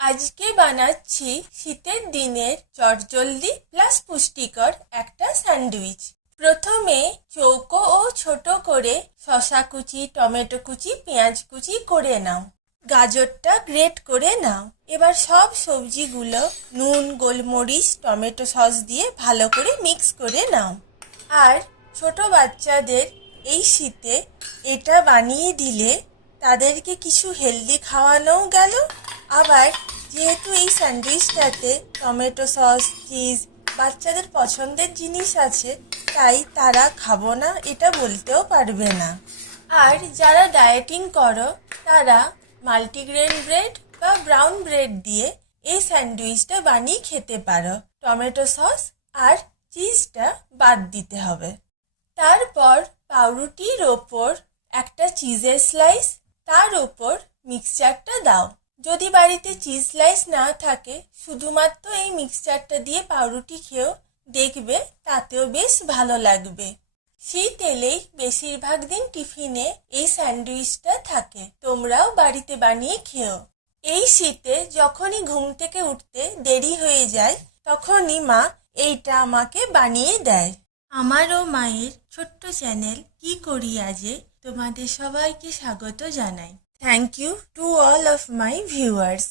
আজকে বানাচ্ছি শীতের দিনের চটজলদি প্লাস পুষ্টিকর একটা স্যান্ডউইচ। প্রথমে চৌকো ও ছোট করে শসা কুচি, টমেটো কুচি, পেঁয়াজ কুচি করে নাও। গাজরটা গ্রেট করে নাও। এবার সব সবজিগুলো নুন, গোলমরিচ, টমেটো সস দিয়ে ভালো করে মিক্স করে নাও। আর ছোট বাচ্চাদের এই শীতে এটা বানিয়ে দিলে তাদেরকে কিছু হেলদি খাওয়ানোও গেল, আবার যেহেতু এই স্যান্ডউইচটাতে টমেটো সস, চিজ বাচ্চাদের পছন্দের জিনিস আছে, তাই তারা খাবো না এটা বলতেও পারবে না। আর যারা ডায়েটিং করো তারা মাল্টিগ্রেন ব্রেড বা ব্রাউন ব্রেড দিয়ে এই স্যান্ডউইচটা বানিয়ে খেতে পারো। টমেটো সস আর চিজটা বাদ দিতে হবে। তারপর পাউরুটির ওপর একটা চিজের স্লাইস, তার ওপর মিক্সচারটা দাও। যদি বাড়িতে চিজ স্লাইস না থাকে, শুধুমাত্র এই মিক্সচারটা দিয়ে পাউরুটি খেয়েও দেখবে, তাতেও বেশ ভালো লাগবে। শীত এলেই বেশিরভাগ দিন টিফিনে এই স্যান্ডউইচটা থাকে। তোমরাও বাড়িতে বানিয়ে খেও। এই শীতে যখনই ঘুম থেকে উঠতে দেরি হয়ে যায়, তখনই মা এইটা আমাকে বানিয়ে দেয়। আমার ও মায়ের ছোট্ট চ্যানেল কি করি আজে তোমাদের সবাইকে স্বাগত জানাই। Thank you to all of my viewers.